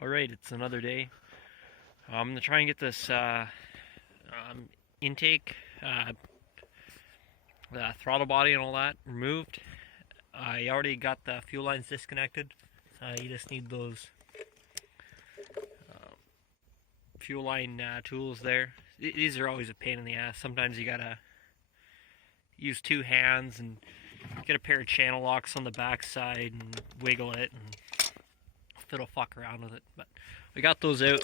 Alright, it's another day. I'm gonna try and get this intake, the throttle body and all that removed. I already got the fuel lines disconnected. You just need those fuel line tools there. These are always a pain in the ass. Sometimes you gotta use two hands and get a pair of channel locks on the back side and wiggle it and fiddle fuck around with it. But we got those out.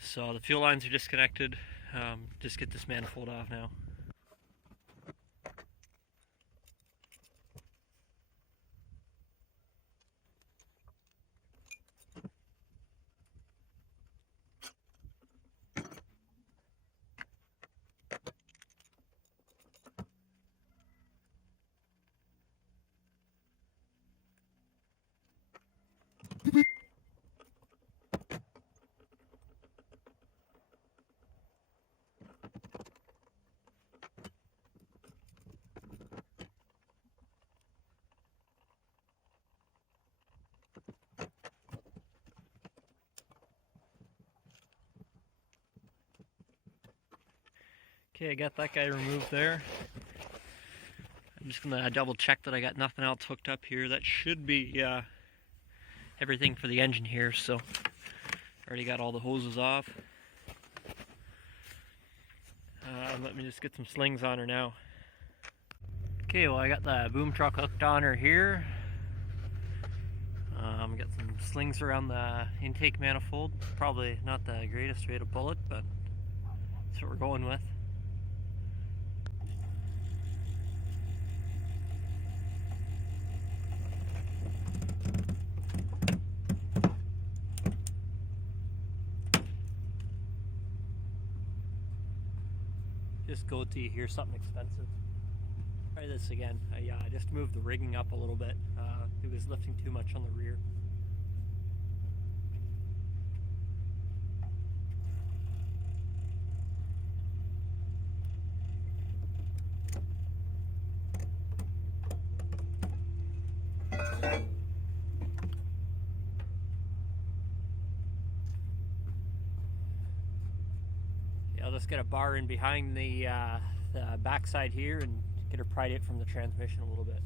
So the fuel lines are disconnected. Just get this manifold off now. Okay, I got that guy removed there. I'm just gonna double check that I got nothing else hooked up here. That should be everything for the engine here, so already got all the hoses off. Let me just get some slings on her now. Okay, well I got the boom truck hooked on her here. Got some slings around the intake manifold. Probably not the greatest way to pull it, but that's what we're going with. Just go till you hear something expensive. Try this again. I just moved the rigging up a little bit. It was lifting too much on the rear. I'll just get a bar in behind the backside here and get her pried it from the transmission a little bit.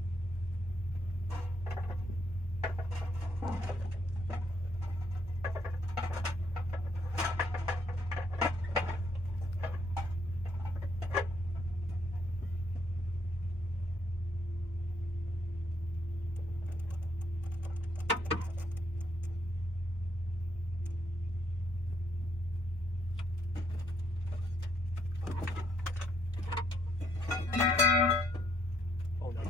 Oh no.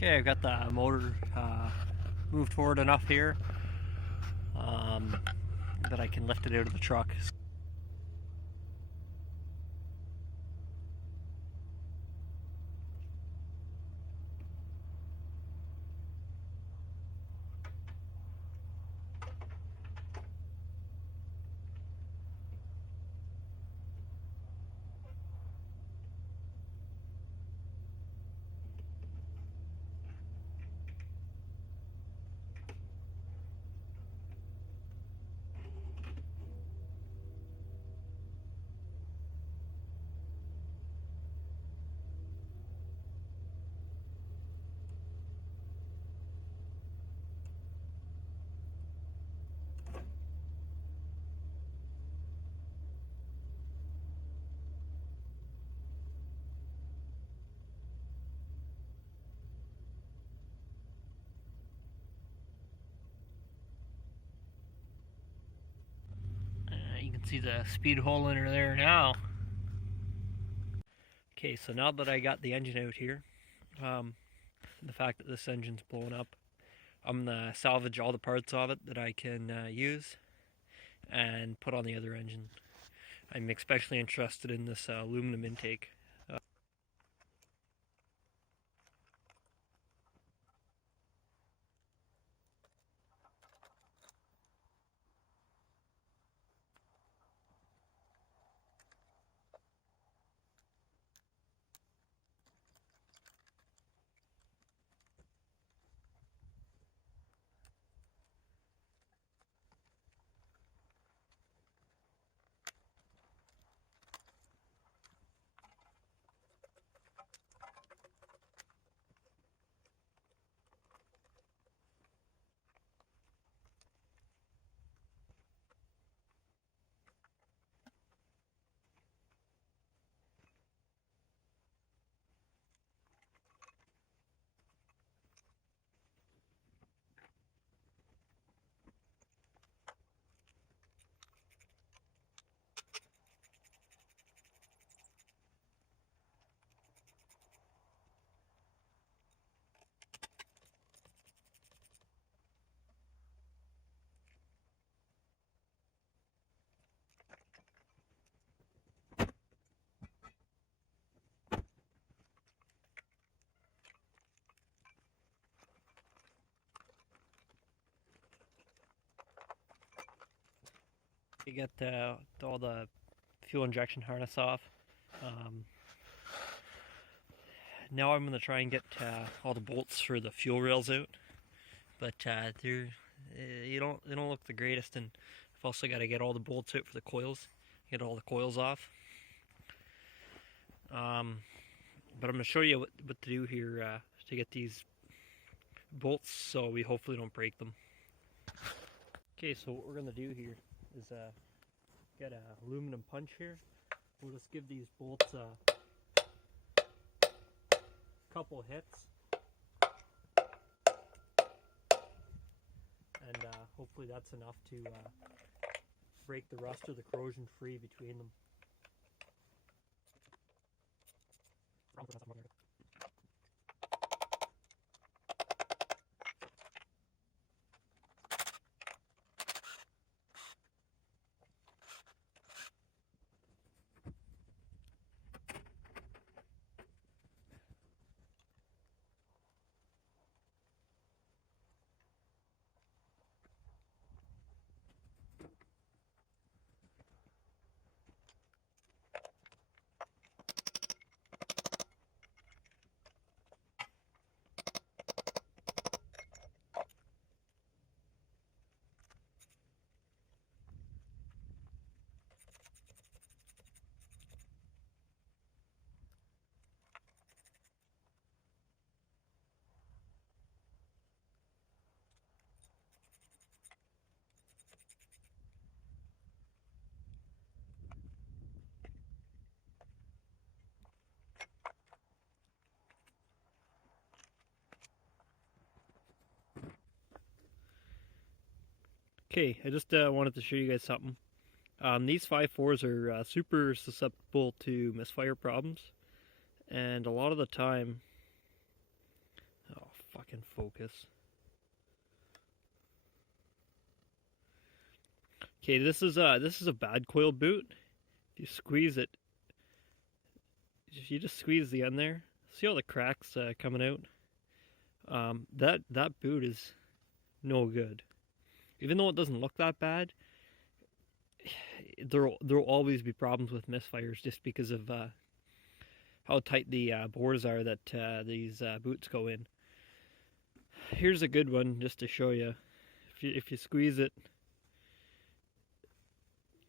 Okay, I've got the motor moved forward enough here that I can lift it out of the truck. See the speed hole in her there now. Okay, so now that I got the engine out here, the fact that this engine's blown up, I'm gonna salvage all the parts of it that I can use and put on the other engine. I'm especially interested in this aluminum intake. You get all the fuel injection harness off. Now I'm gonna try and get all the bolts for the fuel rails out, but they don't look the greatest, and I've also got to get all the bolts out for the coils, get all the coils off. But I'm gonna show you what to do here to get these bolts, so we hopefully don't break them. Okay, so what we're gonna do here is get an aluminum punch here. We'll just give these bolts a couple hits, and hopefully that's enough to break the rust or the corrosion free between them. Okay, I just wanted to show you guys something. These 5.4s are super susceptible to misfire problems, and a lot of the time, oh fucking focus. Okay, this is a bad coil boot. If you squeeze it, if you just squeeze the end there, see all the cracks coming out. That boot is no good. Even though it doesn't look that bad, there'll always be problems with misfires just because of how tight the bores are that these boots go in. Here's a good one just to show you. If you squeeze it,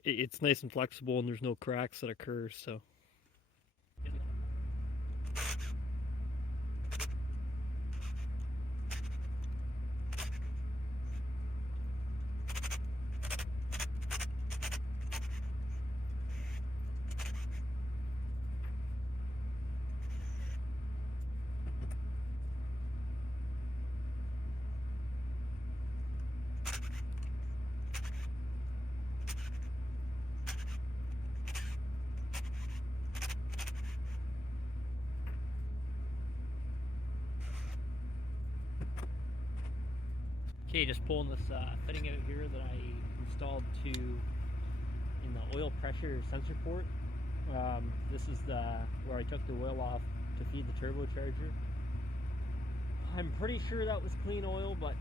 it's nice and flexible, and there's no cracks that occur. So. Okay, just pulling this fitting out here that I installed in the oil pressure sensor port. This is where I took the oil off to feed the turbocharger. I'm pretty sure that was clean oil, but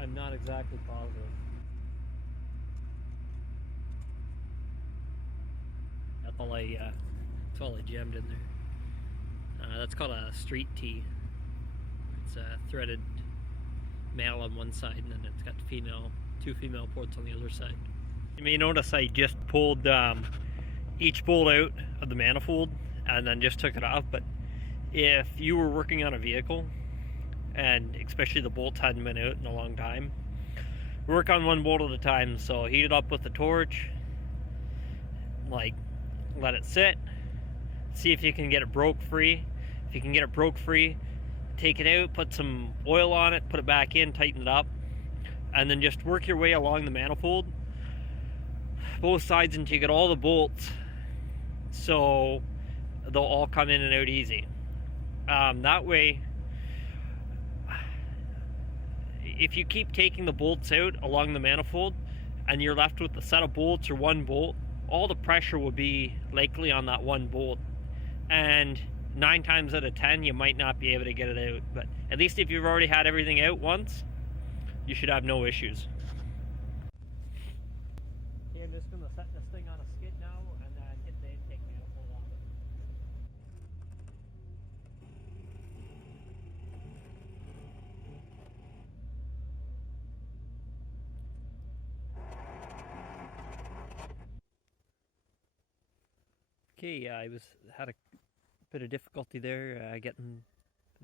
I'm not exactly positive. That's all I jammed in there. That's called a street tee. It's a threaded male on one side, and then it's got two female ports on the other side. You may notice I just pulled each bolt out of the manifold and then just took it off, but if you were working on a vehicle, and especially the bolts hadn't been out in a long time, work on one bolt at a time. So heat it up with the torch, like let it sit, see if you can get it broke free. If you can get it broke free, take it out, put some oil on it, put it back in, tighten it up, and then just work your way along the manifold, both sides, until you get all the bolts so they'll all come in and out easy. That way, if you keep taking the bolts out along the manifold and you're left with a set of bolts or one bolt, all the pressure will be likely on that one bolt, and 9 times out of 10 you might not be able to get it out. But at least if you've already had everything out once, you should have no issues. Okay, I'm just going to set this thing on a skid now and then hit the intake manifold on it. Okay, I had a bit of difficulty there getting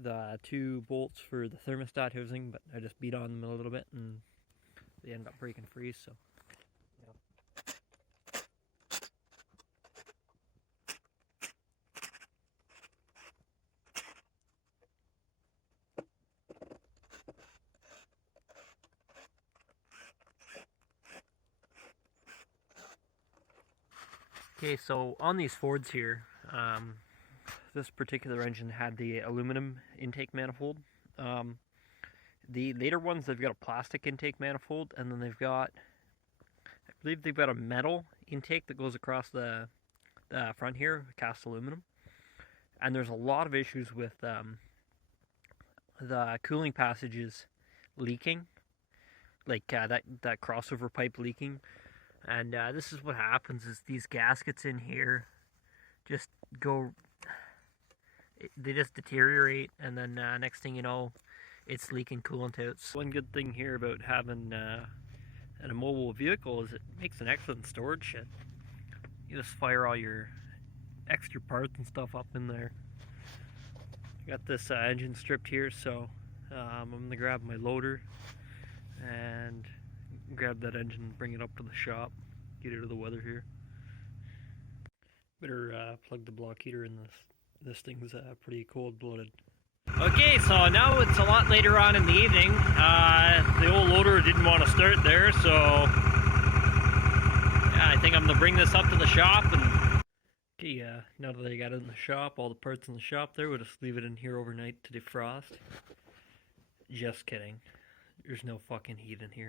the 2 bolts for the thermostat housing, but I just beat on them a little bit and they ended up breaking free. So okay, so on these Fords here, this particular engine had the aluminum intake manifold. The later ones, they've got a plastic intake manifold, and then they've got, I believe they've got a metal intake that goes across the front here, cast aluminum. And there's a lot of issues with the cooling passages leaking, like that crossover pipe leaking. And this is what happens: is these gaskets in here just they just deteriorate, and then next thing you know, it's leaking coolant out. So one good thing here about having an immobile vehicle is it makes an excellent storage shed. You just fire all your extra parts and stuff up in there. I got this engine stripped here, so I'm gonna grab my loader and grab that engine and bring it up to the shop, get out of the weather here. Better plug the block heater in this. This thing's pretty cold-blooded. Okay, so now it's a lot later on in the evening. The old loader didn't want to start there, so yeah, I think I'm gonna bring this up to the shop. And okay, now that I got it in the shop, all the parts in the shop there, we'll just leave it in here overnight to defrost. Just kidding. There's no fucking heat in here.